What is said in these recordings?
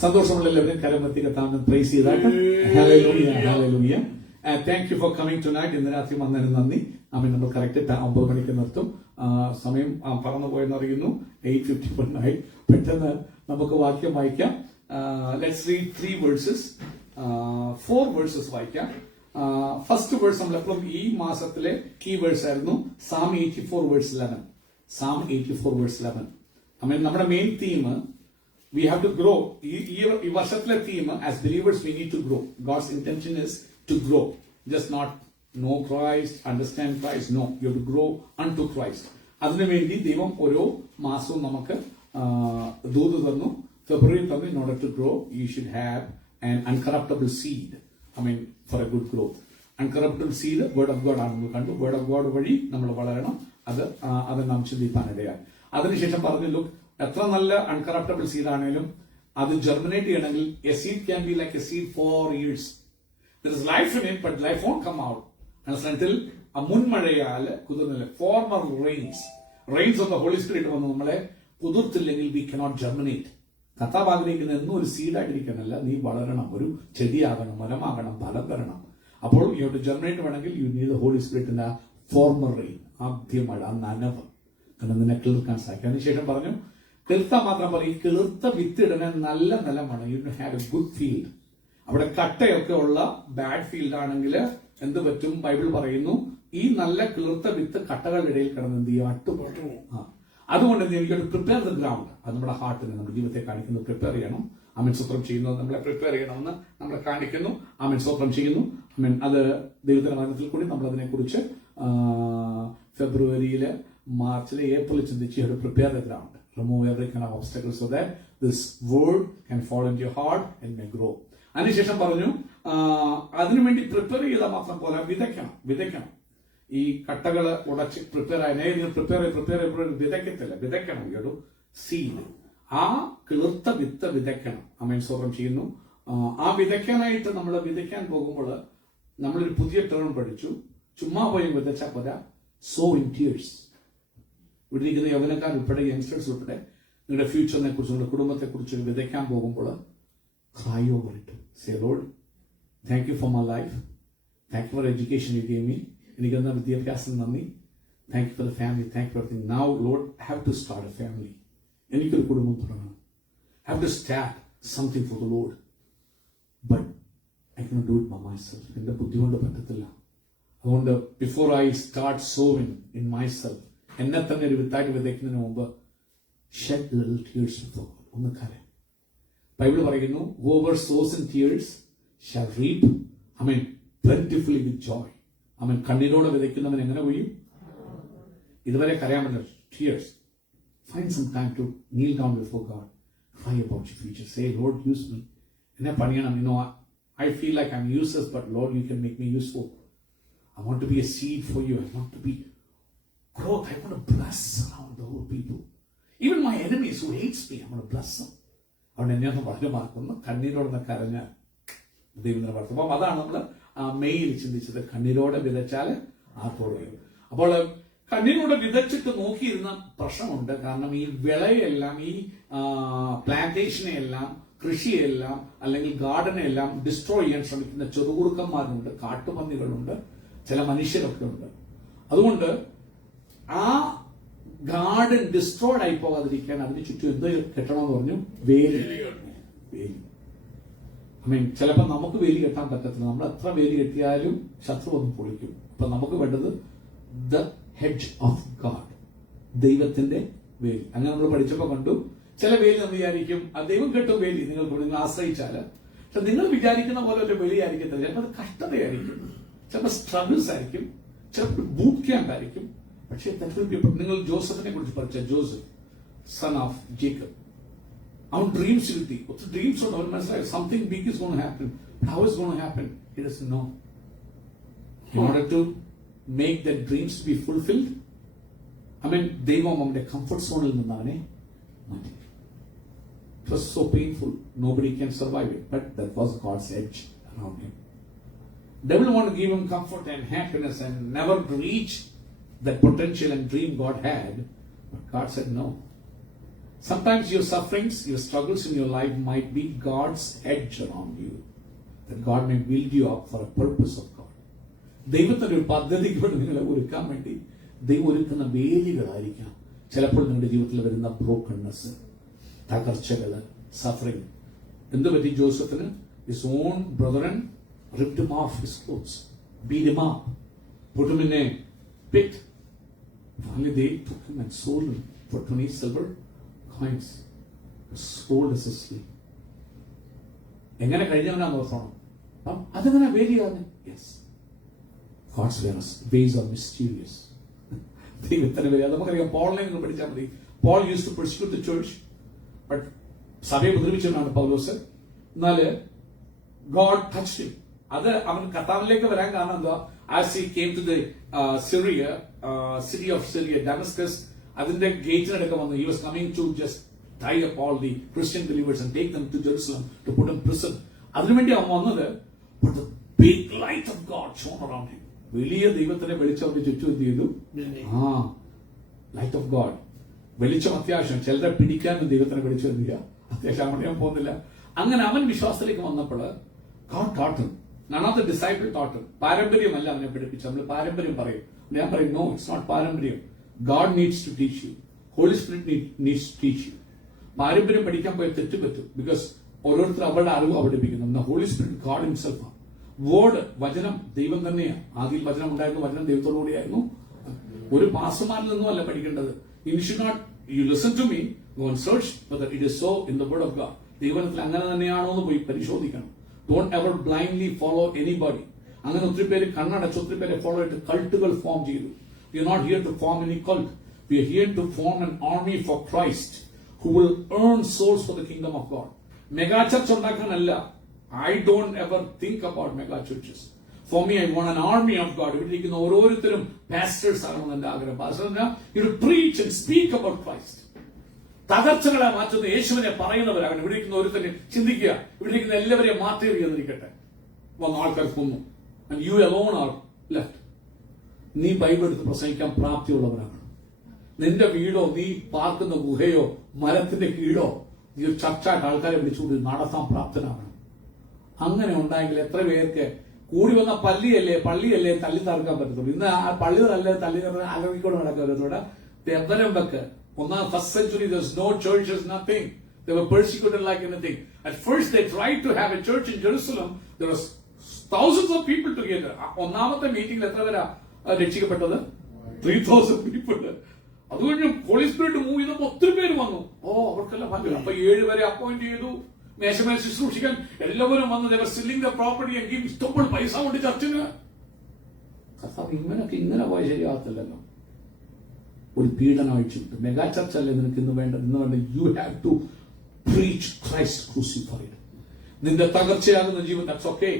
സന്തോഷമുള്ള എല്ലാവരും കരമത്തി കത്താമെന്ന് പ്രൈസ് ചെയ്താട്ടെ. Hallelujah, hallelujah. Thank you for coming tonight. ഇന്ന് രാത്രി വന്നതിന് നന്ദി. നമ്മൾ കറക്റ്റ് 9 മണിക്ക് നിർത്തും. സമയം പറന്നു പോയെന്ന് അറിയുന്നു. 8:51 ആയി. പെട്ടെന്ന് നമുക്ക് വാക്യം വായിക്കാം. ലെറ്റ്സ് റീഡ് 3 വേഴ്സസ്, 4 വേഴ്സസ് വായിക്കാം. ഫസ്റ്റ് വേഴ്സ് നമ്മളെപ്പോഴും ഈ മാസത്തിലെ കീ വേഴ്സ് ആയിരുന്നു Psalm 84 വേഴ്സ് 11. Psalm 84 verse 11. നമ്മുടെ main theme we have to grow. ഈ വർഷത്തിലെ theme as believers we need to grow. God's intention is to grow, just not know Christ, understand Christ. No, you have to grow unto Christ. അതിനുവേണ്ടി ദൈവം ഓരോ മാസവും നമുക്ക് ദൂത് തന്നു, ഫെബ്രുവരി തന്നു. In order to grow you should have an uncorruptible seed. For a good growth. Uncorruptible seed word of God ആണെന്ന് കണ്ടു. Word of God വഴി നമ്മൾ വളരണം. അത് നാം ചിന്തിക്കാനിടയായി. അതിനുശേഷം പറഞ്ഞു, ലുക്ക്, എത്ര നല്ല അൺകറപ്റ്റബിൾ സീഡ് ആണെങ്കിലും അത് ജെർമിനേറ്റ് ചെയ്യണമെങ്കിൽ a seed can be like a seed for years. There is life in it, but life won't come out until ആ മുൻമഴയാൽ കുതിർന്നില്ല. Former rains of the holy spirit വന്ന് നമ്മളെ കുതിർത്തില്ലെങ്കിൽ വി കനോട്ട് ജെർമിനേറ്റ്. കർത്താവ് ആഗ്രഹിക്കുന്ന എന്നും ഒരു സീഡായിട്ടിരിക്കാനല്ല, നീ വളരണം, ഒരു ചെടിയാകണം, മരമാകണം, ഫലം തരണം. അപ്പോൾ യു ഹവ് ടു ജെർമിനേറ്റ് വേണമെങ്കിൽ യു നീഡ് ദ ഹോളി സ്പിരിറ്റിന്റെ ഫോർമർ റെയിൻ, ആദ്യ മഴ, നനവ്, കാരണം നിന്നെ കിളിർക്കാൻ സാധിക്കും. അതിനുശേഷം പറഞ്ഞു, കിളിർത്താൻ മാത്രം പറയും, ഈ കിളിർത്ത വിത്തിടനെ നല്ല നിലമാണ്. You have a good field. അവിടെ കട്ടയൊക്കെ ഉള്ള ബാഡ് ഫീൽഡ് ആണെങ്കിൽ എന്ത് പറ്റും? ബൈബിൾ പറയുന്നു, ഈ നല്ല കിളിർത്ത വിത്ത് കട്ടകളുടെ ഇടയിൽ കിടന്ന് എന്ത് ചെയ്യും? അട്ടുപൊട്ടും. അതുകൊണ്ട് എനിക്കൊരു പ്രിപ്പയർ ദ ഗ്രൗണ്ട്. അത് നമ്മുടെ ഹാർട്ടിനെ, നമ്മുടെ ജീവിതത്തെ കാണിക്കുന്നത് പ്രിപ്പയർ ചെയ്യണം. സ്വത്രം ചെയ്യുന്നത് നമ്മളെ പ്രിപ്പയർ ചെയ്യണമെന്ന് നമ്മളെ കാണിക്കുന്നു. സ്വത്രം ചെയ്യുന്നു. അത് ദൈവത്തിന്റെ വചനത്തിൽ കൂടി നമ്മൾ അതിനെക്കുറിച്ച് ഫെബ്രുവരിയില്, മാർച്ചില്, ഏപ്രിൽ ചിന്തിച്ച് prepare the ground. Remove every kind of obstacle so that this word can fall into your heart and may grow. അതിനുശേഷം പറഞ്ഞു, അതിനുവേണ്ടി പ്രിപ്പയർ ചെയ്താൽ മാത്രം പോലെ വിതയ്ക്കണം. ഈ കട്ടകള് ഉടച്ച് പ്രിപ്പയർ വിതയ്ക്കണം. ഒരു സീഡ്, ആ കിളിർത്ത വിത്ത് വിതയ്ക്കണം. സ്വന്തം ചെയ്യുന്നു. ആ വിതയ്ക്കാനായിട്ട് നമ്മൾ വിതയ്ക്കാൻ പോകുമ്പോൾ നമ്മളൊരു പുതിയ ടേം പഠിച്ചു. ചുമ്മാ പോയി വിതച്ചാൽ പോരാ, സോ ഇൻ ടീയേഴ്സ്. ഇവിടെ ഇരിക്കുന്ന യൗവനക്കാർ ഉൾപ്പെടെ, യങ്സ്റ്റേഴ്സ് ഉൾപ്പെടെ, നിങ്ങളുടെ ഫ്യൂച്ചറിനെ കുറിച്ച്, നിങ്ങളുടെ കുടുംബത്തെ കുറിച്ച് വിതയ്ക്കാൻ പോകുമ്പോൾ cry over it. Say, Lord, thank you for my life. Thank you for the education you gave me. എനിക്ക് തന്ന വിദ്യാഭ്യാസം നന്ദി. Thank you for the family. Thank you for everything. Now, Lord, I have to start a family. എനിക്കൊരു കുടുംബം തുടങ്ങണം. I have to start something for the Lord. But I cannot do it by myself. എന്റെ ബുദ്ധി കൊണ്ട് പറ്റത്തില്ല. അതുകൊണ്ട് before I start sowing in myself, എന്നെ തന്നെ ഒരു വിത്തായിട്ട് വിതയ്ക്കുന്നതിന് മുമ്പ് shed little tears before God. ഒന്ന് കരയാം. ബൈബിൾ പറയുന്നു, whoever sows in tears shall reap, plentifully with joy. കണ്ണീരോടെ വിതയ്ക്കുന്നവൻ എങ്ങനെ കൊയ്യും? ഇതുവരെ കരയാൻ പറ്റില്ല. Tears. Find some time to kneel down before God. Cry about your future. Say, Lord, use me. എന്നെ പണിയണം. I feel like I'm useless, but Lord, you can make me useful. I want to be a seed for you. I want to be growth. I want to bless around the whole people. Even my enemies who hates me, I want to bless them. അതുകൊണ്ട് എന്നെ ഒന്ന് വലുമാക്കുന്നു. കണ്ണീരോടെ കരഞ്ഞ ദൈവത്തിന് വളർത്തും. അപ്പം അതാണ് നമ്മൾ മെയിൽ ചിന്തിച്ചത്. കണ്ണീരോടെ വിതച്ചാൽ ആർത്തോടെ. അപ്പോൾ കണ്ണീരോടെ വിതച്ചിട്ട് നോക്കിയിരുന്ന പ്രശ്നമുണ്ട്. കാരണം ഈ വിളയെല്ലാം, ഈ പ്ലാന്റേഷനെയെല്ലാം, കൃഷിയെല്ലാം, അല്ലെങ്കിൽ ഗാർഡനെല്ലാം ഡിസ്ട്രോയ് ചെയ്യാൻ ശ്രമിക്കുന്ന ചെറുകുറുക്കന്മാരുണ്ട്, കാട്ടുപന്നികളുണ്ട്, ചില മനുഷ്യരൊക്കെ ഉണ്ട്. അതുകൊണ്ട് ആ ഗാർഡൻ ഡിസ്ട്രോയ്ഡ് ആയി പോകാതിരിക്കാൻ അതിന് ചുറ്റും എന്ത് കെട്ടണമെന്ന് പറഞ്ഞു? വേലി. ചിലപ്പോൾ നമുക്ക് വേലി കെട്ടാൻ പറ്റത്തില്ല. നമ്മൾ എത്ര വേലി കെട്ടിയാലും ശത്രു വന്ന് പൊളിക്കും. അപ്പൊ നമുക്ക് വേണ്ടത് ദ ഹെഡ്ജ് ഓഫ് ഗാഡ്, ദൈവത്തിന്റെ വേലി. അങ്ങനെ നമ്മൾ പഠിച്ചപ്പോ കണ്ടു, ചില വേലി നമ്മൾ വിചാരിക്കും ദൈവം കെട്ടും വേലി നിങ്ങൾ ആശ്രയിച്ചാല്. പക്ഷെ നിങ്ങൾ വിചാരിക്കുന്ന പോലെ ഒരു വേലി ആയിരിക്കത്തില്ല. ചിലപ്പോൾ അത് കഷ്ടതയായിരിക്കും, ചിലപ്പോൾ സ്ട്രഗിൾസ് ആയിരിക്കും, ചിലപ്പോൾ ബൂട്ട് ക്യാമ്പ് ആയിരിക്കും. പക്ഷേ നിങ്ങൾ ജോസഫിനെ കുറിച്ച് പഠിച്ച, ജോസഫ് സൺ ഓഫ് ജേക്കബ്, അവൻ ഡ്രീംസ് കിട്ടി. ഒത്തിരി ഡ്രീംസ് ഉണ്ട്. അവൻ മനസ്സിലായി something big is gonna happen. How is gonna happen? He doesn't know. In order to make that dreams be fulfilled, ദൈവം അവന്റെ കംഫർട്ട് സോണിൽ നിന്ന് അവനെ മാറ്റി. It was so painful. Nobody can survive it. But that was God's edge around him. Devil want to give him comfort and happiness and never reach that potential and dream God had. But God said no. Sometimes your sufferings, your struggles in your life might be God's edge around you. That God may build you up for a purpose of God. ദൈവത്തിന്റെ ഒരു പദ്ധതിക്ക് വേണ്ടി നിങ്ങളെ ഒരുക്കാൻ വേണ്ടി ദൈവം ഒരുക്കുന്ന വേലികളായിരിക്കാം ചിലപ്പോൾ നിങ്ങളുടെ ജീവിതത്തിൽ വരുന്ന ബ്രോക്കൺനെസ്, തകർച്ചകള്, സഫറിങ്. എന്ത് പറ്റി ജോസഫിന്? His own brethren ripped him off his clothes, beat him up, put him in a pit. Finally they took him and sold him for 20 silver coins. Sold as a slave. എങ്ങനെ കഴിഞ്ഞവനാന്ന് ഓർത്തോണം. അതെങ്ങനെ വേലിയാണ്? Yes, God's ways are mysterious. ദൈവത്തിന്റെ വഴി നമുക്കറിയാം. പോളിനെ നിങ്ങൾ പഠിച്ചാൽ മതി. Paul used to persecute the church, but സഭയെ ഉപദ്രവിച്ചവനാണ് പൗലോസ്. എന്നാല് God touched him. അത് അവൻ കർത്താവിലേക്ക് വരാൻ കാരണം എന്താ? As he came to the Syria, city of Syria, Damascus, അതിന്റെ ഗേറ്റിനടക്കം വന്നു. He was coming to just tie up all the Christian believers and take them to Jerusalem to put in prison. അതിനുവേണ്ടി അവൻ വന്നത്. But the big light of God shone around him. വലിയ ദൈവത്തിന്റെ വെളിച്ചം അവന്റെ ചുറ്റും എന്ത് ചെയ്തു? Light of God. വെളിച്ചം അത്യാവശ്യം. ചിലരെ പിടിക്കാനും ദൈവത്തിന്റെ വെളിച്ചം എന്ത് ചെയ്യുക അത്യാവശ്യം. അങ്ങോട്ട് ഞാൻ പോകുന്നില്ല. അങ്ങനെ അവൻ വിശ്വാസത്തിലേക്ക് വന്നപ്പോൾ God taught him. None of the disciples taught him. പാരമ്പര്യമല്ല അവനെ പഠിപ്പിച്ചു. നമ്മൾ പാരമ്പര്യം പറയും. ഞാൻ പറയും, no, it's not പാരമ്പര്യം. God needs to teach you. Holy Spirit needs to teach you. പാരമ്പര്യം പഠിക്കാൻ പോയ തെറ്റ് പറ്റും. ബിക്കോസ് ഓരോരുത്തർ അവരുടെ അറിവ് പഠിപ്പിക്കുന്നു. The Holy Spirit, God himself ആണ്. വേർഡ്, വചനം ദൈവം തന്നെയാണ്. ആദ്യം വചനം ഉണ്ടായിരുന്നു, വചനം ദൈവത്തോടു കൂടിയായിരുന്നു. ഒരു പാസ്റ്റർമാരിൽ നിന്നും അല്ല പഠിക്കേണ്ടത്. You should not, you listen to me, go and search whether it is so in the word of God. ദൈവത്തിൽ അങ്ങനെ തന്നെയാണോ എന്ന് പോയി പരിശോധിക്കണം. Don't ever blindly follow anybody. അങ്ങനെ ഒത്തിരി പേര് കണ്ണടച്ച് ഒത്തിരി പേരെ ഫോളോ ചെയ്തിട്ട് കൾട്ടുകൾ ഫോം ചെയ്തു. We are not here to form any cult. We are here to form an army for Christ who will earn souls for the kingdom of God. Mega church ഉണ്ടാക്കാനല്ല. I don't ever think about mega churches. For me, I want an army of God. ഇവിടെ ഇരിക്കുന്ന ഓരോരുത്തരും pastors ആകണമെന്ന് എന്റെ ആഗ്രഹം. Pastor, you preach and speak about Christ. തകർച്ചകളെ മാറ്റുന്ന യേശുവിനെ പറയുന്നവരാണ്. ഇവിടെ ഇരിക്കുന്ന ഓരോരുത്തരും ചിന്തിക്കുക, ഇവിടെ ഇരിക്കുന്ന എല്ലാവരെയും മാറ്റി എറിയെന്നിരിക്കട്ടെ. വന്ന ആൾക്കാർ കൊന്നു. And you alone are left. നീ ബൈബിൾ എടുത്ത് പ്രസംഗിക്കാൻ പ്രാപ്തിയുള്ളവരാണ്. നിന്റെ വീടോ നീ പാർക്കുന്ന ഗുഹയോ മരത്തിന്റെ കീഴോ നീ ഒരു ചർച്ചായിട്ട് ആൾക്കാരെ വിളിച്ചുകൊണ്ട് നടത്താൻ പ്രാപ്തനാണ്. അങ്ങനെ ഉണ്ടായെങ്കിൽ എത്ര പേർക്ക് കൂടി വന്ന പള്ളിയല്ലേ തല്ലി തറക്കാൻ പറ്റത്തുള്ളൂ. ഇന്ന് ആ പള്ളി നല്ല തല്ലി അലറിക്കൊണ്ട് നടക്കരുതോടെ എവരം വെക്ക്. First century, there's no churches, nothing. They were persecuted like anything. At first, they tried to have a church in Jerusalem. There was thousands of people together. ഒന്നാമത്തെ മീറ്റിംഗിൽ എത്ര പേരാ രക്ഷിക്കപ്പെട്ടത്? 3,000 people. അതുകൊണ്ട് ഹോളി സ്പിരിറ്റ് മൂവ് ചെയ്തപ്പോൾ ഒത്തിരി പേര് വന്നു. അവർക്കെല്ലാം ഭയങ്കര. അപ്പൊ 7 പേരെ അപ്പോയിന്റ് ചെയ്തു. മേശമേൽ ശുശ്രൂഷിക്കാൻ എല്ലാവരും വന്നു. They were selling their property and giving ഇഷ്ടംപോലെ പൈസ കൊണ്ട് ചർച്ചിന്. ഇങ്ങനെ പോയ ശരിയാകത്തില്ലല്ലോ. ഒരു പീഡനം അഴിച്ചിട്ട് മെഗാ ചർച്ച് അല്ലേ നിനക്ക് ഇന്ന് വേണ്ട. You have to preach Christ crucified. നിന്റെ തകർച്ചയാകുന്ന ജീവൻ, that's okay.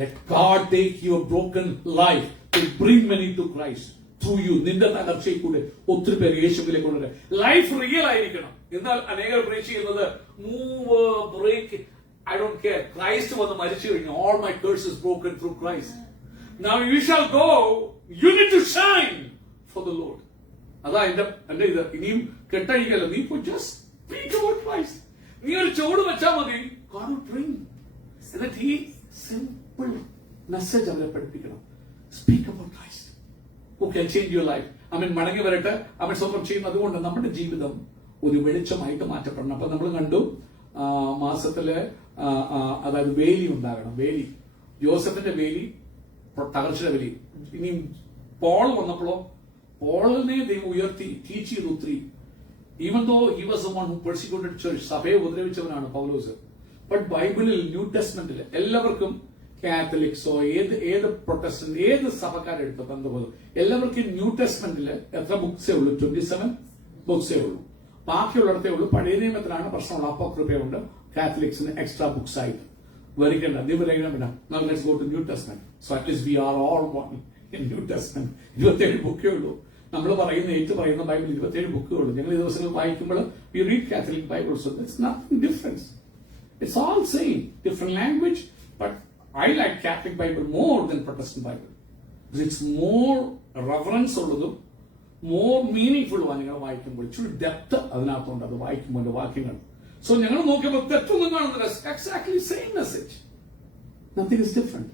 Let God take your broken life to bring many to Christ through you. നിന്റെ തകർച്ചയിൽ കൂടെ ഒത്തിരി പേര് യേശുവിലേക്ക് കൊണ്ടുവരാം. ലൈഫ് റിയൽ ആയിരിക്കണം. എന്നാൽ അനേകർ പ്രീച്ച് ചെയ്യുന്നത് move, break, I don't care. Christ വന്ന് മരിച്ചു കഴിഞ്ഞു. All my curse is broken through Christ. Now you shall go, you need to shine for the lord. അതാ എന്റെ ഇത്. ഇനിയും കെട്ടഴിക്കല്ലോ. നീ ജസ്റ്റ് സ്പീക്ക് അബൌട്ട് ക്രൈസ്റ്റ്. നീ ഒരു ചുവട് വെച്ചാൽ മതി. God will bring. എന്നിട്ട് ഈ സിമ്പിൾ മെസ്സേജ് അവരെ പഠിപ്പിക്കണം. Speak about Christ who can change your life. മടങ്ങി വരട്ടെ. അവൻ സ്വന്തം ചെയ്യുന്നത്. അതുകൊണ്ട് നമ്മുടെ ജീവിതം ഒരു വെളിച്ചമായിട്ട് മാറ്റപ്പെടണം. അപ്പൊ നമ്മൾ കണ്ടു മാസത്തില് അതായത് വേലി ഉണ്ടാകണം. വേലി, ജോസഫിന്റെ വേലി, തകർച്ചയുടെ വേലി. ഇനി പോൾ വന്നപ്പോഴോ പോളിനെ ദൈവം ഉയർത്തി ടീച്ച് ചെയ്തു ഒത്തിരി. Even though he was the one who persecuted church, സഭയെ ഉപദ്രവിച്ചവനാണ് പൗലോസ്. ബട്ട് ബൈബിളിൽ ന്യൂ ടെസ്റ്റ്മെന്റിൽ എല്ലാവർക്കും, കാത്തലിക്സോ ഏത് പ്രൊട്ടസ്റ്റന്റ് ഏത് സഭക്കാരെടുത്തോ ബന്ധുപോലും എല്ലാവർക്കും ന്യൂ ടെസ്റ്റ്മെന്റിൽ എത്ര ബുക്സേ ഉള്ളൂ? 27 ബുക്സേ ഉള്ളൂ. ബാക്കിയുള്ളിടത്തേ ഉള്ളൂ. പഴയ നിയമത്തിലാണ് പ്രശ്നമുള്ള അപ്പോക്രിഫയുണ്ട്. കാത്തലിക്സിന് എക്സ്ട്രാ ബുക്സ് ആയിട്ട് വരിക്കണ്ട. Now let's go to New Testament. So at least we are all one in New Testament. 27 bouquet ഉള്ളൂ. നമ്മൾ പറയുന്ന ബൈബിൾ 27 ബുക്കേ ഉള്ളൂ. ഞങ്ങൾ ഈ ദിവസങ്ങൾ വായിക്കുമ്പോൾ we read Catholic Bible, so there's nothing difference. It's all same, different language, but I like Catholic Bible more than Protestant Bible because it's more reverence ഉള്ളതും more meaning full നിങ്ങൾ വായിക്കുമ്പോൾ ഇച്ചിരി depth അതിനകത്തുണ്ട് അത് വായിക്കുമ്പോൾ വാക്യങ്ങൾ. സോ ഞങ്ങൾ നോക്കിയപ്പോൾ തെറ്റൊന്നും കാണുന്നില്ല. Exactly same message, nothing is different.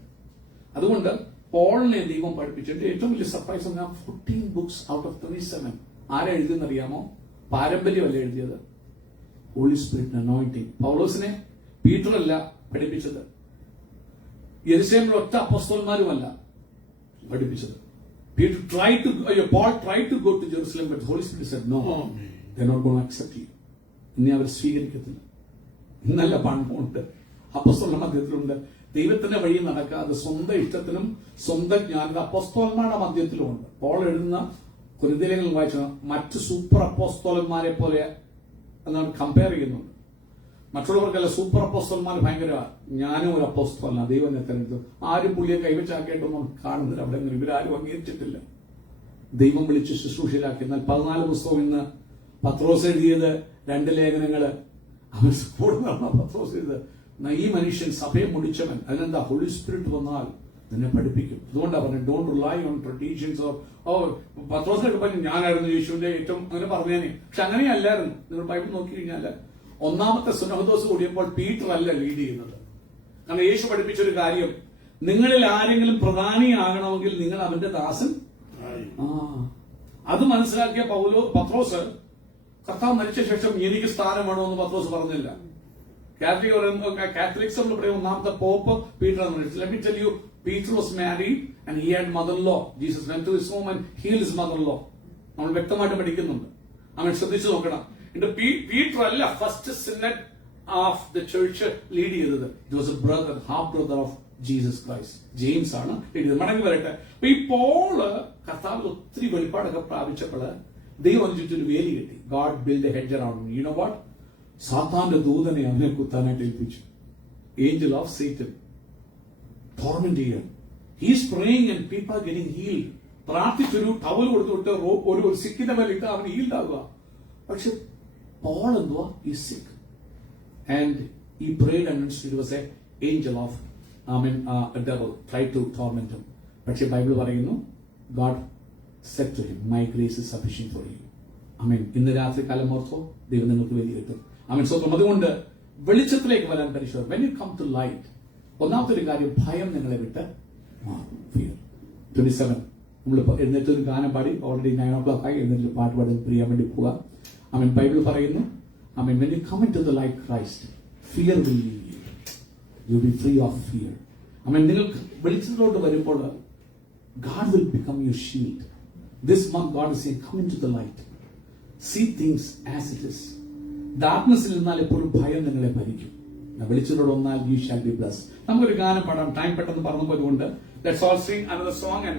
അതുകൊണ്ട് പോളിനെ ദൈവം പഠിപ്പിച്ചിട്ട് ഏറ്റവും വലിയ സർപ്രൈസ് 14 ബുക്സ് ഔട്ട് ഓഫ് 37 ആരാ എഴുതിയെന്നറിയാമോ? പാരമ്പര്യമല്ല എഴുതിയത്, ഹോളി സ്പിരിറ്റ് അനോയിന്റിങ്. പൗലോസിനെ പീറ്റർ അല്ല പഠിപ്പിച്ചത്, യെരുശലേമിലെ ഒറ്റ അപ്പോസ്തലന്മാരുമല്ല പഠിപ്പിച്ചത്. Paul tried to go to Jerusalem, but the Holy Spirit said, no, they're not going to accept you. ഇനി അവർ സ്വീകരിക്കത്തില്ല. ഇന്നല്ല പണ്ടുണ്ട്, അപ്പോസ്തലരുടെ മധ്യത്തിലുണ്ട്. ദൈവത്തിന്റെ വഴി നടക്കാതെ സ്വന്തം ഇഷ്ടത്തിനും സ്വന്തം ജ്ഞാനം അപ്പോസ്തലന്മാരുടെ മധ്യത്തിലുമുണ്ട്. പോൾ എഴുതുന്ന കൊരിന്ത്യലേഖനം വായിച്ച മറ്റ് സൂപ്പർ അപ്പോസ്തലന്മാരെ പോലെ എന്നാണ് കമ്പയർ ചെയ്യുന്നുണ്ട്. മറ്റുള്ളവർക്കല്ല, സൂപ്പർ അപ്പോസ്തലന്മാർ ഭയങ്കരമാണ്. ഞാനും ഒരു അപ്പോസ്തലനാണ്, ദൈവം എന്നെ തെരഞ്ഞെടുത്തു. ആരും പുള്ളിയെ കൈവച്ചാക്കേണ്ടൊന്നും കാണുന്നില്ല. അവിടെ ഇവരാരും അംഗീകരിച്ചിട്ടില്ല. ദൈവം വിളിച്ച് ശുശ്രൂഷയിലാക്കി. എന്നാൽ 14 പുസ്തകം ഇന്ന് പത്രോസ് എഴുതിയത് 2 ലേഖനങ്ങള് അവൻ കൂടെ നടന്ന പത്രോസ് എഴുതിയത്. ഈ മനുഷ്യൻ സഭയെ മുടിച്ചവൻ. അതിനെന്താ? ഹോളി സ്പിരിറ്റ് വന്നാൽ നിന്നെ പഠിപ്പിക്കും. അതുകൊണ്ടാണ് പറഞ്ഞത് don't rely on traditions of പത്രോസിനൊക്കെ പറഞ്ഞു ഞാനായിരുന്നു യേശുവിന്റെ ഏറ്റവും അങ്ങനെ പറഞ്ഞേനെ. പക്ഷെ അങ്ങനെയല്ലായിരുന്നു. നിങ്ങൾ ബൈബിൾ നോക്കി കഴിഞ്ഞാൽ ഒന്നാമത്തെ സുനഹദോസ് കൂടിയപ്പോൾ പീറ്റർ അല്ല ലീഡ് ചെയ്യുന്നത്. കാരണം യേശു പഠിപ്പിച്ചൊരു കാര്യം, നിങ്ങളിൽ ആരെങ്കിലും പ്രധാനിയാകണമെങ്കിൽ നിങ്ങൾ അവന്റെ ദാസൻ. അത് മനസ്സിലാക്കിയ പത്രോസ് കർത്താവ് മരിച്ച ശേഷം എനിക്ക് സ്ഥാനം വേണമെന്ന് പത്രോസ് പറഞ്ഞില്ല. കാത്തലിക്സ് എന്ന് പറയുന്ന ഒന്നാമത്തെ പോപ്പ് പീറ്റർ എന്ന് വിളിച്ചു. Let me tell you, Peter was married and he had mother-in-law. Jesus went to his home and healed his mother-in-law. നമ്മൾ വ്യക്തമായിട്ട് പഠിക്കുന്നുണ്ട്. അവൻ ശ്രദ്ധിച്ചു നോക്കണം. പീറ്റർ അല്ല first synod of the church lead ചെയ്തത്. It was a brother, half brother of Jesus Christ, James ആണ് lead ചെയ്തത്. മടങ്ങി വരട്ടെ. അപ്പൊ ഈ പോള് കർത്താവിൽ ഒത്തിരി വെളിപ്പാടൊക്കെ പ്രാപിച്ചപ്പോൾ ദൈവം ചുറ്റൊരു വേലി കെട്ടി. God build a hedge around him. You know what? സാത്താന്റെ ദൂതനെ അവനെ കുത്താനായിട്ട് ഏൽപ്പിച്ചു. ഏഞ്ചൽ ഓഫ് സേറ്റൻ ടോർമെന്റ് ചെയ്യാൻ. He's praying and people are getting healed. പ്രാർത്ഥിച്ചൊരു ടവൽ കൊടുത്തുവിട്ട് ഒരു സിക്കിന്റെ മേലിട്ട് അവൻ ഹീൽഡ് ആകുക. പക്ഷെ പോൾ എന്തുവാ? ഈ സിക്ക് ആൻഡ് ഈ prayed and it was A Angel of a devil tried to torment him. പക്ഷെ ബൈബിൾ പറയുന്നു God said to him, my grace is sufficient for you. ആമേൻ. ഇന്ന് രാത്രി കാലം ഓർത്തോ, ദൈവം നിങ്ങൾക്ക് വലിയ കിട്ടും. ആമേൻ. സ്വന്തം അതുകൊണ്ട് വെളിച്ചത്തിലേക്ക് വരാൻ പരിശോധന. When you come to light, ഒന്നാമത്തെ ഒരു കാര്യം, ഭയം നിങ്ങളെ വിട്ട് ഫിയർ. 27 നമ്മൾ എഴുന്നേറ്റ് ഒരു ഗാനം പാടി. ഓൾറെഡി 9 o'clock ആയി. എഴുന്നേറ്റ് പാട്ട് പാടി പ്രിയാൻ വേണ്ടി പോവാം. ആമേൻ. ബൈബിൾ പറയുന്നു, ആമേൻ, when you come into the light Christ, fear will leave you. You'll be free of fear. ആമേൻ. നിങ്ങൾക്ക് വെളിച്ചത്തിലോട്ട് വരുമ്പോൾ God will become your shield. This month God is saying, come into the light. See things as it is. ഡാർക്ക്നെസ്സിൽ നിന്നാൽ എപ്പോഴും ഭയം നിങ്ങളെ ഭരിക്കും. വെളിച്ചത്തോട് വന്നാൽ you shall be blessed. നമുക്കൊരു ഗാനം പാടാം. ടൈം പെട്ടെന്ന് പറഞ്ഞു പോയതുകൊണ്ട് let's all sing another song and